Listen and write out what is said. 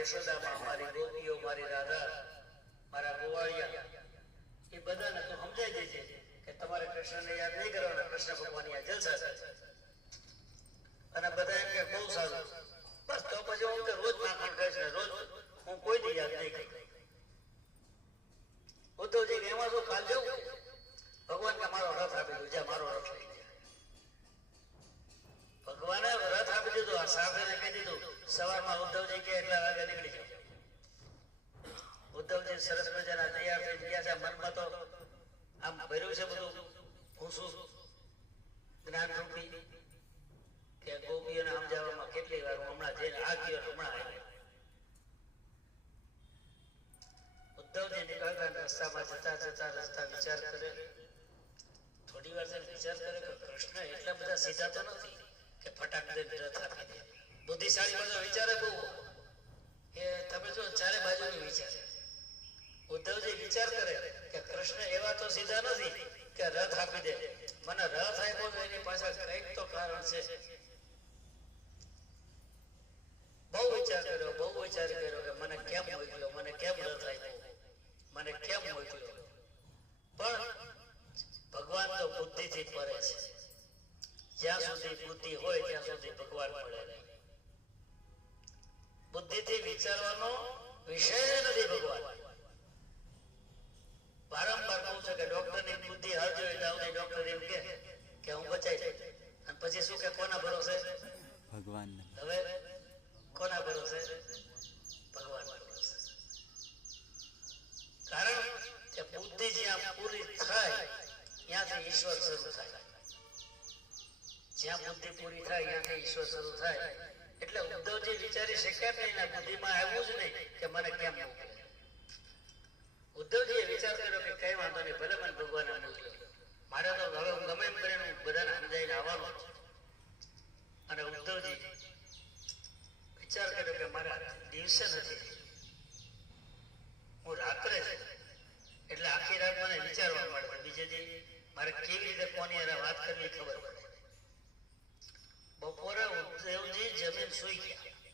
યશોદામાં, મારી ગોપીઓ, મારી રાધા, મારા ગોવાળિયા, એ બધાને તું સમજાઈ દેજે કે તમારે કૃષ્ણને યાદ નહીં કરવાના, કૃષ્ણ ભગવાન યાદ જલસા છે. અને બધા એમ કે બહુ સારું, બસ તો પછી હું કે રોજ માખણ ખાઈશ ને રોજ હું કોઈ દી યાદ નહીં કરું. ઉદ્ધવજી એમાં શું કાલ જવું, ભગવાન કે મારો રથ આપી દીધો, જ્યાં મારો રથ લઈ ગયા. ભગવાને રથ આપી દીધું, આ સાધને કહી દીધું સવારમાં ઉદ્ધવજી કે એટલા વાગે નીકળી જાવ. ઉદ્ધવજી સરસ મજાના તૈયાર થઈ ગયા છે. મનમાં તો આમ ભર્યું છે બધું ઊંસું જ્ઞાન રૂપી કે ગોપીઓને સમજાવવામાં કેટલી વાર હું હમણાં જઈને આ ગયો હમણાં આવ્યો. ઉદ્ધવજી નીકળતા રસ્તામાં જતા જતા રસ્તા વિચાર કરે, થોડી વાર વિચાર કરે કે કૃષ્ણ એટલા બધા સીધા તો નથી કે ફટાક દઈને રથ આપી દે. બુદ્ધિશાળી બધા વિચારે બહુ, એ તમે જો ચારે બાજુ વિચારે. ઉદ્ધવજી વિચાર કરે કે કૃષ્ણ એવા તો સીધા નથી કે રથ આપી દે, મને રથ આપ્યો તો એની પાછળ કંઈક તો કારણ છે. બહુ વિચાર કર્યો કે મને કેમ મોકલ્યો, મને કેમ રથ આપ્યો, મને કેમ મોકલ્યો. પણ ભગવાન તો બુદ્ધિથી પરે છે. જ્યાં સુધી બુદ્ધિ હોય ત્યાં સુધી ભગવાન મળે નહીં. બુદ્ધિથી વિચારવાનો વિષય નથી ભગવાન. વારંવાર કહું છું કે ડોક્ટરની બુદ્ધિ હાજર હોય ત્યાં ડોક્ટર એમ કે હું બચાઈ જાય, અને પછી શું કે કોના ભરોસે? ભગવાન. હવે કોના ભરોસે? ભગવાન ભરોસે. કારણ કે બુદ્ધિ જ્યાં પૂરી થાય ત્યાંથી ઈશ્વર શરૂ થાય. જ્યાં બુદ્ધિ પૂરી થાય ત્યાંથી ઈશ્વર શરૂ થાય. એટલે ઉદ્ધવજી વિચારી શક્યા નહીં, એના બુદ્ધિમાં આવ્યું જ નહીં કે મને કેમ મોકલે. ઉદ્ધવજીએ વિચાર કર્યો કે કઈ વાંધો નહીં, ભલે મને ભગવાને મોકલ્યો, મારે તો હવે હું ગમે એમ કરીને બધાને સમજાઈને આવવાનો છે. અને ઉદ્ધવજી વિચાર કર્યો કે મારા દિવસે નથી, હું રાત્રે છે. એટલે આખી રાત મને વિચારવા મળે બીજે દી મારે કેવી રીતે કોની યાર વાત કરવી ખબર પડે. બપોરે ઉદ્ધવજી જમીન સુઈ ગયા.